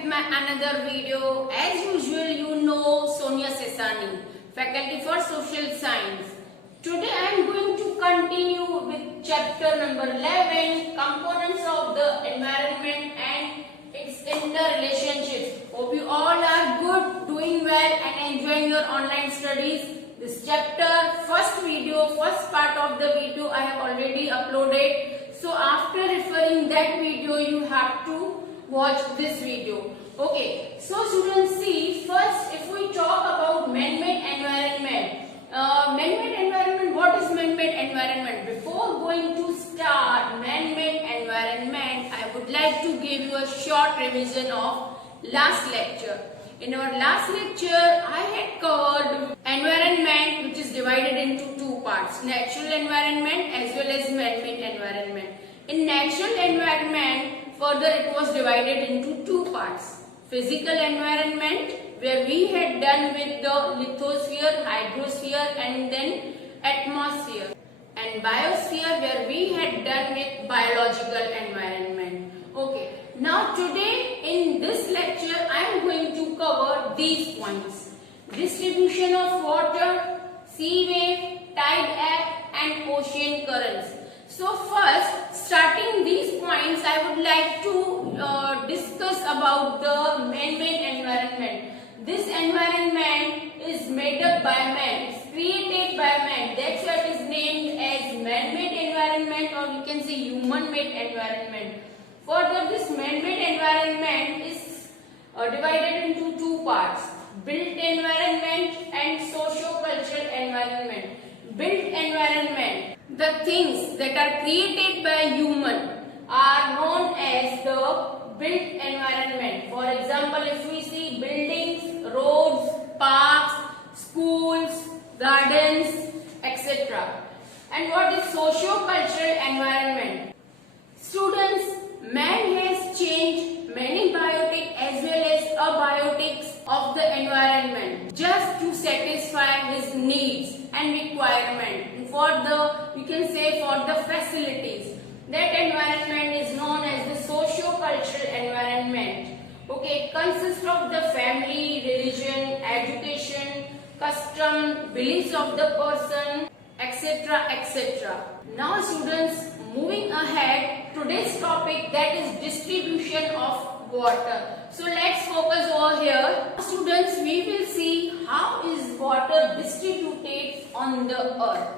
with my another video. As usual, you know Sonia Sesani, Faculty for Social Science. Today I am going to continue with chapter number 11, Components of the Environment and its Interrelationships. Hope you all are good, doing well and enjoying your online studies. This chapter, first part of the video I have already uploaded. So after referring that video, you have to watch this video. Okay, so students, see, first if we talk about man-made environment. Man-made environment, what is man-made environment? Before going to start man-made environment, I would like to give you a short revision of last lecture. In our last lecture, I had covered environment, which is divided into two parts, natural environment as well as man-made environment. In natural environment, further it was divided into two parts, physical environment, where we had done with the lithosphere, hydrosphere and then atmosphere, and biosphere, where we had done with biological environment. Okay, now today in this lecture I am going to cover these points: distribution of water, sea wave, tide ebb and ocean currents. So first, starting these points, I would like to discuss about the man-made environment. This environment is made up by man, it's created by man. That's why it is named as man-made environment, or we can say human-made environment. Further, this man-made environment is divided into two parts, built environment and socio-cultural environment. Built environment, the things that are created by human are known as the built environment. For example, if we see buildings, roads, parks, schools, gardens, etc. And what is socio-cultural environment? Students, man has changed many biotic as well as abiotics of the environment just to satisfy his needs and requirement for the, you can say, for the facilities. That environment is known as the socio-cultural environment. Okay, consists of the family, religion, education, custom, beliefs of the person, etc., etc. Now students, moving ahead, today's topic, that is distribution of water. So let's focus over here. Students, we will see how is water distributed on the earth.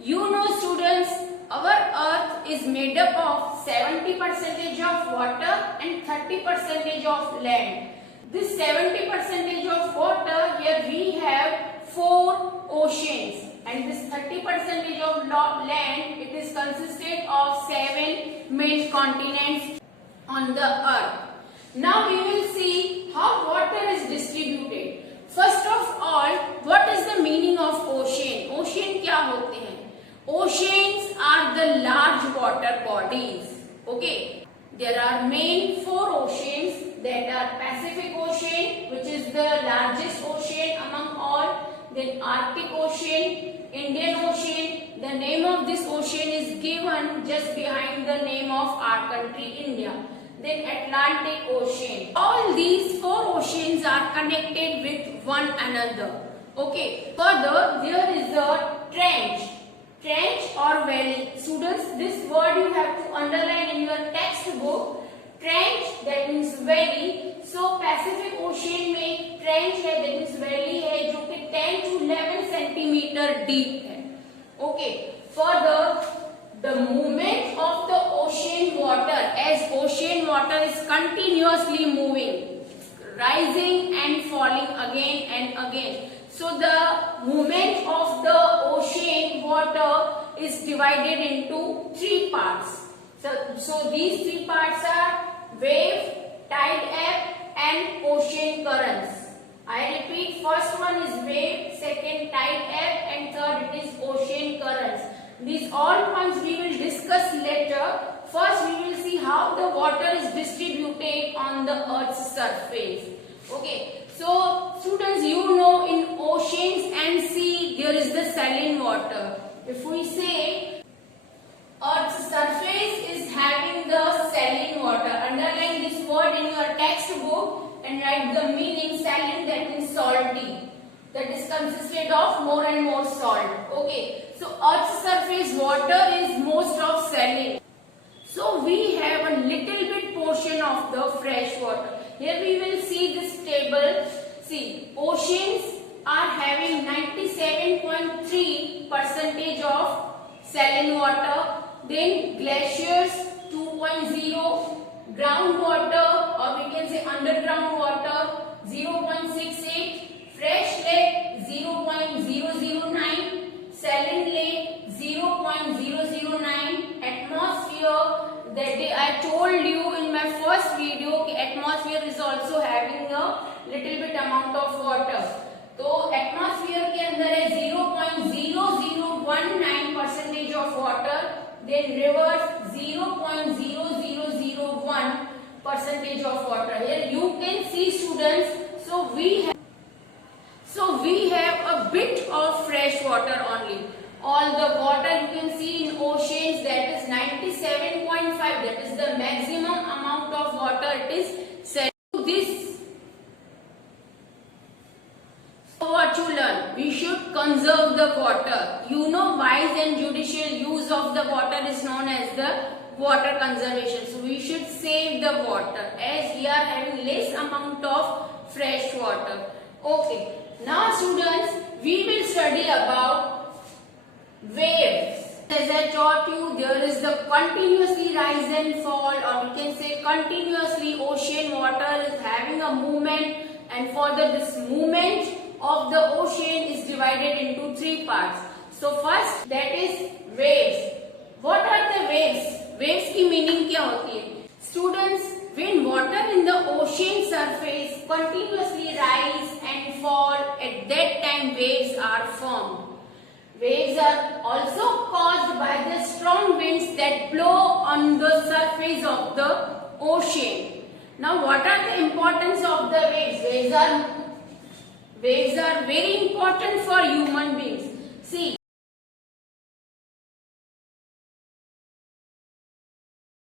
You know students, our earth is made up of 70% of water and 30% of land. This 70% of water, here we have 4 oceans, and this 30% of land, it is consisted of 7 main continents on the earth. Now we will see how water is distributed. First of all, what is the meaning of ocean? Ocean क्या होते हैं? Oceans are the large water bodies. Okay, there are main 4 oceans, that are Pacific Ocean, which is the largest ocean among all, then Arctic Ocean, Indian Ocean. The name of this ocean is given just behind the name of our country, India. Then Atlantic Ocean. All these 4 oceans are connected with one another. Okay, further there is a trench. Trench or valley. Students, this word you have to underline in your textbook. Trench, that means valley. So Pacific Ocean में trench है, that means valley है, जो कि 10 to 11 centimeter deep है. Okay. Further, the movement of the ocean water, as ocean water is continuously moving, rising and falling again and again. So the movement of the ocean water is divided into 3 parts. So these 3 parts are wave, tide ebb and ocean currents. I repeat, first one is wave, second tide ebb and third it is ocean currents. These all points we will discuss later. First we will see how the water is distributed on the earth's surface. Okay. So students, you know in oceans and sea there is the saline water. If we say earth's surface is having the saline water, underline this word in your textbook. and write the meaning. Saline, that means salty. That is consisted of more and more salt. Okay. So Earth's surface water is most of saline. So we have a little bit portion of the fresh water. Here we will see this table. See, oceans are having 97.3% of saline water. Then glaciers 2.0, groundwater or we can say underground water 0.68, fresh lake 0.009, saline lake 0.009, atmosphere. That day I told you in my first video that atmosphere is also having a little bit amount of water. तो atmosphere के अंदर है 0.0019% of water. Then rivers 0.0001% of water. Here you can see, students. So we have a bit of fresh water only. All the water you can see in oceans, that is 97.5. That is the maximum amount of water it is said. This. So what you learn? We should conserve the water. You know, wise and judicial use of the water is known as the water conservation. So we should save the water as we are having less amount of fresh water. Okay. Now students, we will study about waves. As I taught you, there is the continuously rise and fall, or we can say continuously ocean water is having a movement, and further this movement of the ocean is divided into three parts. So first, that is waves. What are the waves? Waves की meaning क्या होती है? Students, when water in the ocean surface continuously rise and fall, at that time waves are formed. Waves are also caused by the strong winds that blow on the surface of the ocean. Now, what are the importance of the waves? Waves are very important for human beings. See,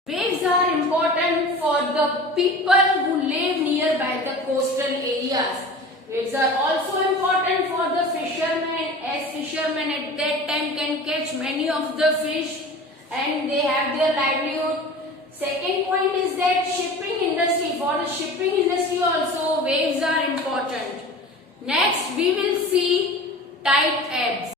waves are important for the people who live nearby the coastal areas. Waves are also important for the fishermen, as fishermen at that time can catch many of the fish and they have their livelihood. Second point is that shipping industry. For the shipping industry also waves are important. Next we will see tide ebbs.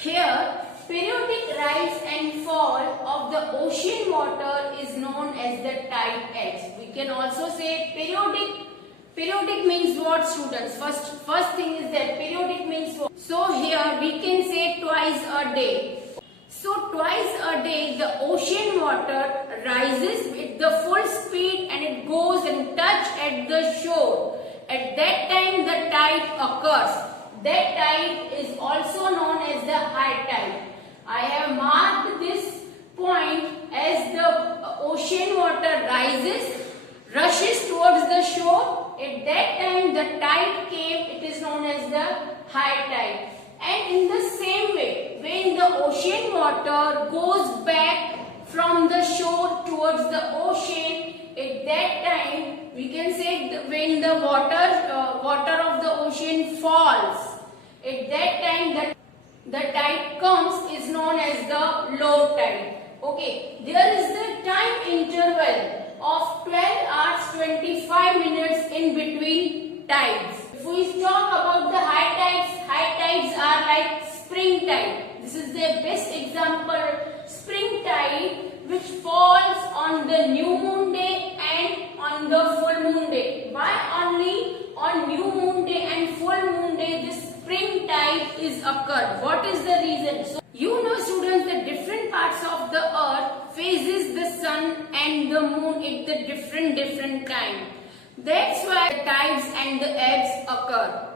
Here, periodic rise and fall of the ocean water is known as the tide ebbs. We can also say periodic. Periodic means what, students? First thing is that periodic means what? So here we can say twice a day. So twice a day the ocean water rises with the full speed and it goes and touch at the shore. At that time the tide occurs. That tide is also known as the high tide. I have marked this point as the ocean water rises, rushes towards the shore. At that time the tide came, it is known as the high tide. And in the same way, when the ocean water goes back from the shore towards the ocean, at that time we can say when the water of the ocean falls, at that time the tide comes is known as the low tide. Okay, there is the time interval of 12 hours 25 minutes in between tides. If we talk about the high tides are like spring tide. This is the best example. Spring tide which falls on the new moon day and on the full moon day. Why only on new moon day and full moon day this spring tide is occurred? What is the reason? So, you know students, the different parts of the earth faces the sun and the moon at the different time. That's why the tides and the ebbs occur.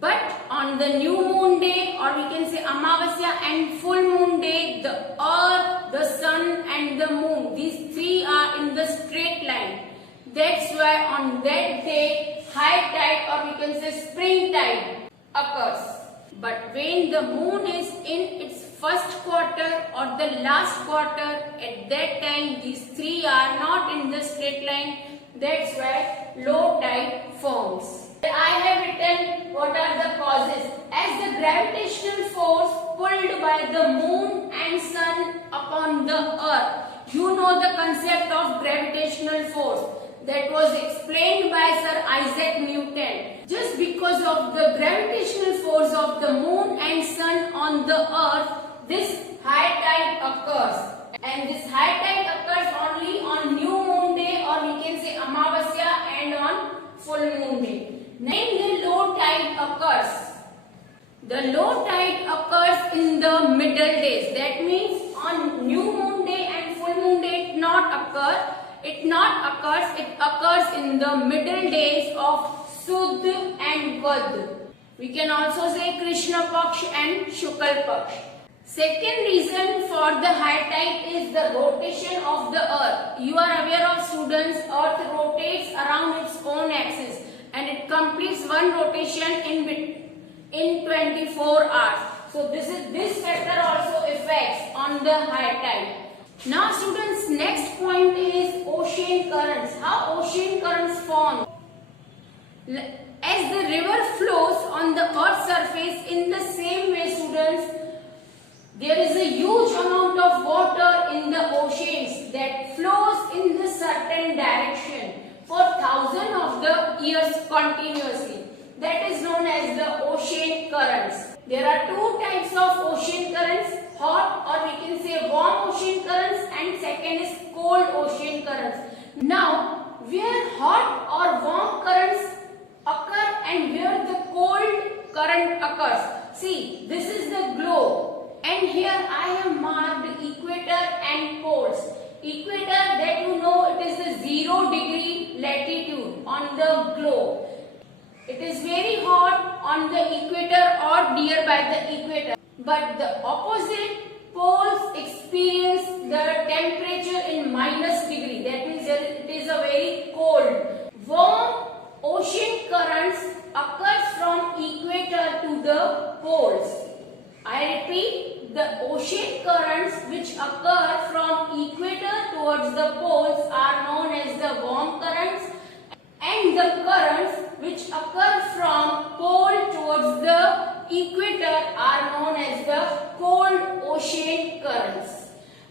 But on the new moon day, or we can say Amavasya and full moon day, the earth, the sun and the moon, these three are in the straight line. That's why on that day high tide, or we can say spring tide, occurs. But when the moon is in its first quarter or the last quarter, at that time these three are not in the straight line. That's why low tide forms. I have written what are the causes. As the gravitational force pulled by the moon and sun upon the earth. You know the concept of gravitational force that was explained by Sir Isaac Newton. Just because of the gravitational force of the moon and sun on the earth, this high tide occurs. And this high tide occurs only on new moon day, or we can say Amavasya, and on full moon day. Then the low tide occurs. The low tide occurs in the middle days. That means on new moon day and full moon day it occurs in the middle days of Sud and Vad. We can also say Krishna Paksh and Shukal Paksh. Second reason for the high tide is the rotation of the earth. You are aware of, students, earth rotates around its own axis and it completes one rotation in 24 hours. So this factor also affects on the high tide. Now students, next point is ocean currents. How ocean currents form? As the river flows on the earth's surface, in the same way students, there is a huge amount of water in the oceans that flows in the certain direction for thousands of the years continuously. That is known as the ocean currents. There are two types of ocean currents, hot or we can say warm ocean currents, and second is cold ocean currents. Now, where hot or warm currents occur and where the cold current occurs. See, this is the globe and here I have marked equator and poles. Equator, that you know, it is the 0-degree latitude on the globe. It is very hot on the equator or nearby the equator. But the opposite poles experience the temperature in -degree. That means it is a very cold. Warm ocean currents occurs from equator to the poles. I repeat, the ocean currents which occur from equator towards the poles are known as the warm currents, and the currents which occur from pole towards the equator are known as the cold ocean currents.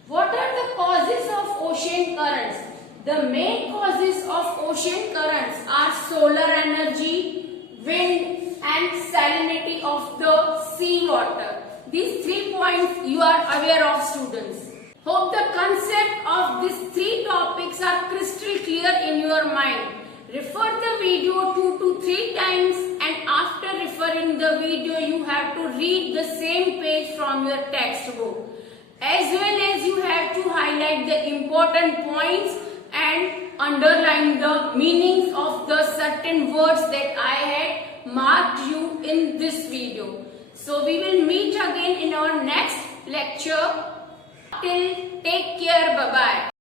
What are the causes of ocean currents? The main causes of ocean currents are solar energy, wind, and salinity of the seawater. These 3 points you are aware of, students. Hope the concept of these 3 topics are crystal clear in your mind. Refer the video 2 to 3 times, and after referring the video you have to read the same page from your textbook. As well as you have to highlight the important points and underline the meanings of the certain words that I had marked you in this video. So we will meet again in our next lecture. Till take care, bye bye.